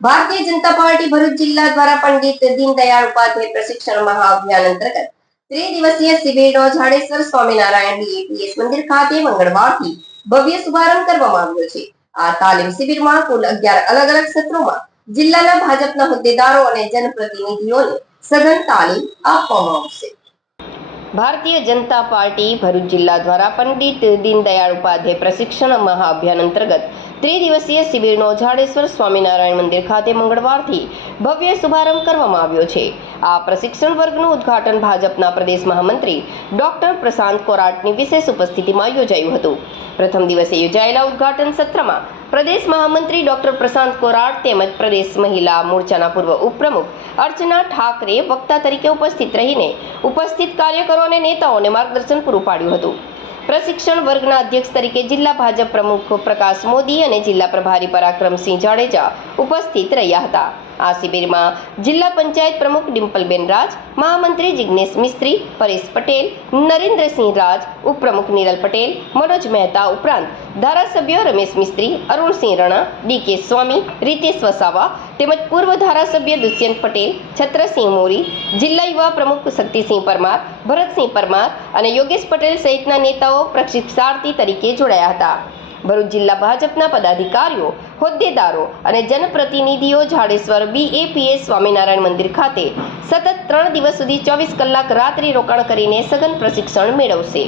Bharatiya Janata party Bharuch जिल्ला द्वारा पंडित दीनदयाळ उपाध्याय प्रशिक्षण महाअभियान अंतर्गत त्रिदिवसीय શિબિરનો જાડેશ્વર સ્વામિનારાયણ બીએપીએસ મંદિર ખાતે મંગળવારથી ભવ્ય શુભારંભ કરવામાં આવ્યો છે। આ તાલીમ શિબિરમાં કુલ 11 અલગ અલગ સત્રોમાં જિલ્લાના ભાજપના હોદ્દેદારો અને જનપ્રતિનિધિઓને સઘન તાલીમ આપવામાં આવશે। भारतीय जनता पार्टी भरूच जिला द्वारा पंडित दीनदयाळ उपाध्याय प्रशिक्षण महाअभियान अंतर्गत त्रिदिवसीय શિબિરનો જાડેશ્વર સ્વામિનારાયણ મંદિર ખાતે મંગળવારથી ભવ્ય શુભારંભ કરવામાં આવ્યો છે। આ પ્રશિક્ષણ વર્ગનું ઉદ્ઘાટન ભાજપના પ્રદેશ મહામંત્રી ડોક્ટર પ્રશાંત કોરાટની વિશેષ ઉપસ્થિતિમાં યોજાયું હતું। પ્રથમ દિવસે યોજાયેલા ઉદ્ઘાટન સત્રમાં પ્રદેશ મહામંત્રી ડોક્ટર પ્રશાંત કોરાટ તેમજ પ્રદેશ મહિલા મોરચાના પૂર્વ ઉપપ્રમુખ અર્ચના ઠાકરે વક્તા તરીકે ઉપસ્થિત રહીને ઉપસ્થિત કાર્યકરો અને નેતાઓને માર્ગદર્શન પૂરું પાડ્યું હતું। પ્રશિક્ષણ વર્ગના અધ્યક્ષ તરીકે જિલ્લા ભાજપ પ્રમુખ પ્રકાશ મોદી અને જિલ્લા પ્રભારી પરાક્રમસિંહ જાડેજા ઉપસ્થિત રહ્યા હતા। આ શિબિરમાં જિલ્લા પંચાયત પ્રમુખ ડિમ્પલબેન રાજ, મહામંત્રી જિગ્નેશ મિસ્ત્રી, પરેશ પટેલ, નરેન્દ્રસિંહ રાજ, ઉપપ્રમુખ નિરલ પટેલ, મનોજ મહેતા ઉપરાંત ધારાસભ્ય રમેશ મિસ્ત્રી, અરુણસિંહ રણા, ડીકે સ્વામી, રીતેશ વસાવા તેમજ પૂર્વ ધારાસભ્ય દુષ્યંત પટેલ, છત્રસિંહ મોરી, જિલ્લા યુવા પ્રમુખ શક્તિસિંહ પરમાર, ભરતસિંહ પરમાર અને યોગેશ પટેલ સહિતના નેતાઓ પ્રશિક્ષાર્થી તરીકે જોડાયા હતા। ભરૂચ જિલ્લા ભાજપના પદાધિકારીઓ, હોદ્દેદારો અને જનપ્રતિનિધિઓ જાડેશ્વર બીએપીએસ સ્વામિનારાયણ મંદિર ખાતે સતત 3 દિવસ સુધી 24 કલાક રાત્રિ રોકાણ કરીને સઘન પ્રશિક્ષણ મેળવશે।